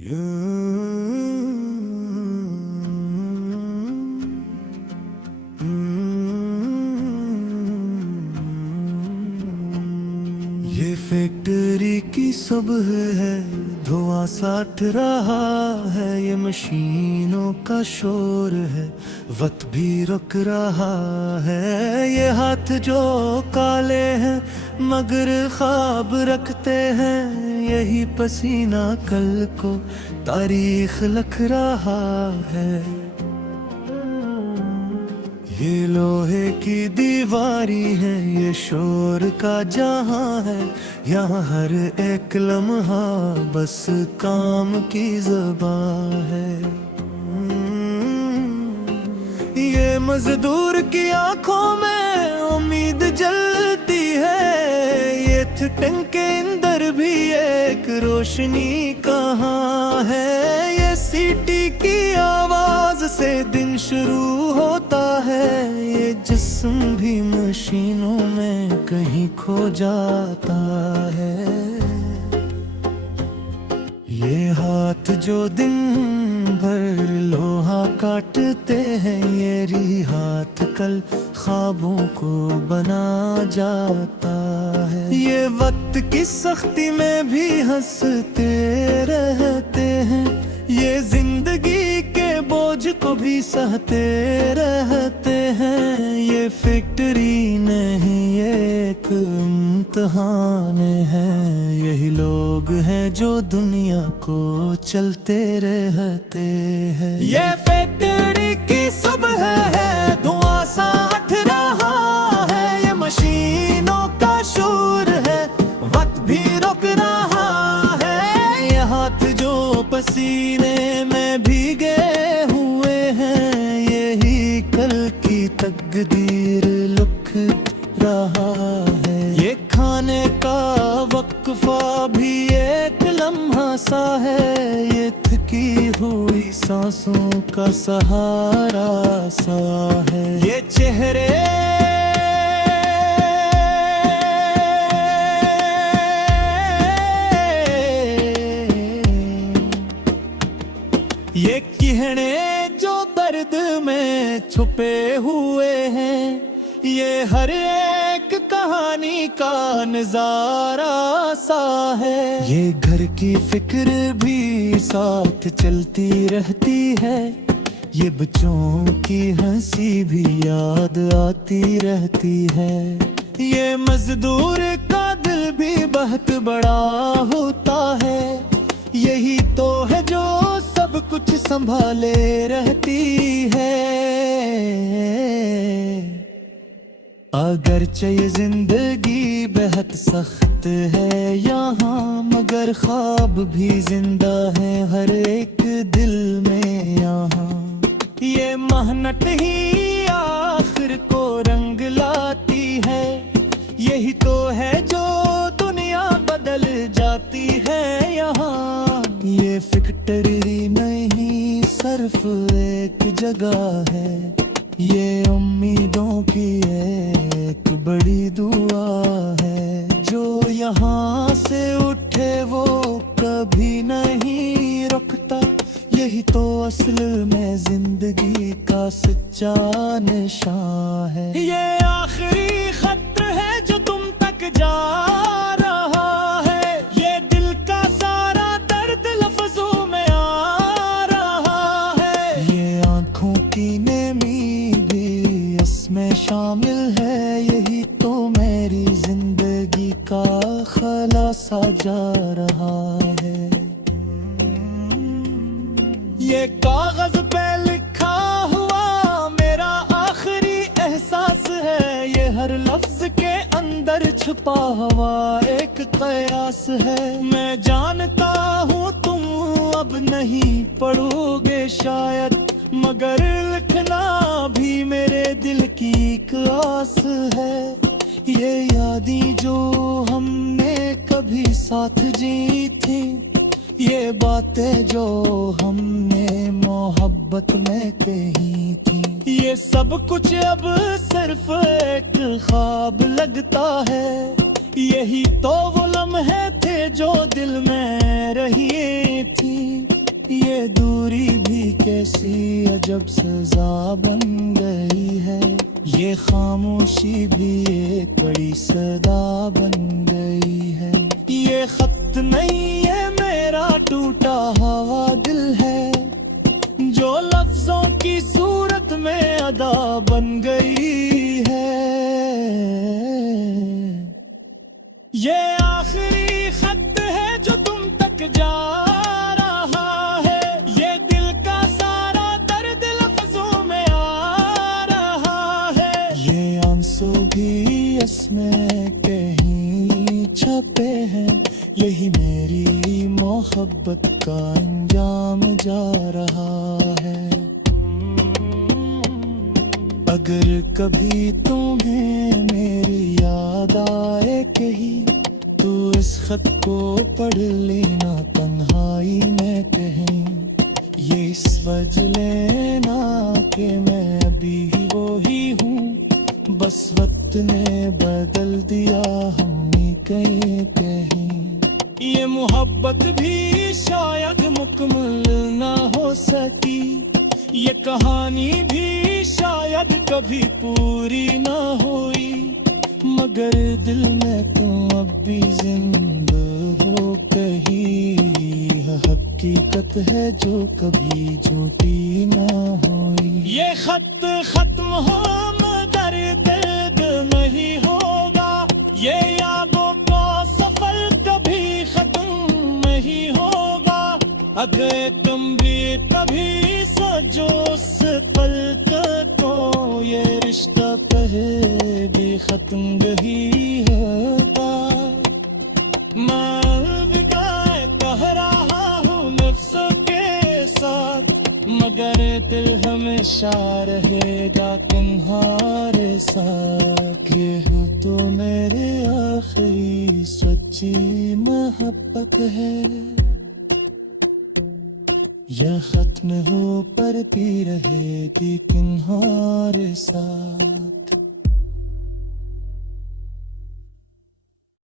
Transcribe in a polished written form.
ये फैक्ट्री की सुबह है, धुआं सा उठ रहा है। ये मशीनों का शोर है, वक्त भी रुक रहा है। ये हाथ जो काले हैं मगर ख्वाब रखते हैं, यही पसीना कल को तारीख लिख रहा है। ये लोहे की दीवारी है, ये शोर का जहां है। यहाँ हर एक लम्हा बस काम की ज़बान है। ये मजदूर की आंखों में उम्मीद जलती है। ये टैंक के अंदर भी एक रोशनी कहाँ है। ये सीटी की आवाज से दिन शुरू होता है। ये जिस्म भी मशीनों में कहीं खो जाता है। ये हाथ जो दिन भर लोहा काटते हैं, ये री हाथ कल ख्वाबों को बना जाता है। ये वक्त की सख्ती में भी हंसते रहते हैं, ये जिंदगी के बोझ को भी सहते रहते हैं। ये फैक्ट्री नहीं, ये एक इम्तिहान है। यही लोग हैं जो दुनिया को चलते रहते हैं। ये फैक्ट्री की सुबह है, धुआं सा उठ रहा है। ये मशीनों का शोर है, वक्त भी रुक रहा है। ये हाथ जो पसीने में भीगे हुए हैं, यही कल की तकदीर लिख रहा है। ये खाने का वक्फा भी एक लम्हा सा है। ये थकी हुई सांसों का सहारा सा है। ये चेहरे ये किहने जो दर्द में छुपे हुए हैं, ये हर एक कहानी का नजारा सा है। ये घर की फिक्र भी साथ चलती रहती है। ये बच्चों की हंसी भी याद आती रहती है। ये मजदूर का दिल भी बहुत बड़ा होता है। यही तो है जो सब कुछ संभाले रहती है। अगरचे ये जिंदगी बेहद सख्त है यहाँ, मगर ख्वाब भी जिंदा है हर एक दिल में यहाँ। ये मेहनत ही आखिर को रंग लाती है। यही तो है जो दुनिया बदल जाती है यहाँ। ये फैक्ट्री नहीं सिर्फ एक जगह है, ये उम्मीदों की एक बड़ी दुआ है। जो यहाँ से उठे वो कभी नहीं रुकता, यही तो असल में जिंदगी का सच्चा निशान है। ये आखिरी खत है जो तुम तक जा रहा है। ये दिल का सारा दर्द लफ्जों में आ रहा है। ये आंखों की नेमी भी इसमें शामिल है। यही तो मेरी जिंदगी का खलासा जा रहा है। ये कागज पे लिखा हुआ मेरा आखिरी एहसास है। ये हर लफ्ज के अंदर छुपा हुआ एक कयास है। मैं जानता हूँ तुम अब नहीं पढ़ोगे शायद, मगर लिखना भी मेरे दिल की एक आस है। ये यादें जो हमने कभी साथ जी थी, ये बातें जो हमने मोहब्बत में कही थी, ये सब कुछ अब सिर्फ एक ख्वाब लगता है। यही तो वो लम्हे थे जो दिल में रही थी। कैसी अजब सजा बन गई है, ये खामोशी भी एक बड़ी सदा बन गई है। ये खत नहीं है मेरा टूटा हुआ दिल है, जो लफ्जों की सूरत में अदा बन गई है। ये आखिरी खत है जो तुम तक जा रहा है, ये दिल का सारा दर्द लफ्जों में आ रहा है। ये आंसू भी इसमें कहीं छपे हैं, यही मेरी मोहब्बत का अंजाम जा रहा है। अगर कभी तुम्हें मेरी याद आए कहीं, तू इस खत को पढ़ लेना तन्हाई में कहीं। ये इस वजह लेना कि मैं अभी वो ही हूँ, बस वक्त ने बदल दिया हमने कहीं कहीं। ये मोहब्बत भी शायद मुकम्मल ना हो सकी, ये कहानी भी शायद कभी पूरी ना हुई, मगर दिल में तुम अब भी जिंदा हो कहीं। हकीकत है जो कभी झूठी ना हुई। ये खत खत्म हो मगर दर्द नहीं होगा, ये यादों का सफर कभी खत्म नहीं होगा। अगर तुम भी कभी सजो उस पल को, ये रिश्ता कहे भी खत्म नहीं होता। मैं अलविदा कह रहा हूँ नफ्स के साथ, मगर दिल हमेशा रहेगा तुम्हारे साथ। ये हो तो मेरे आखिरी सच्ची मोहब्बत है, यह खत्म हो पर भी रहेगी तुम्हारे साथ।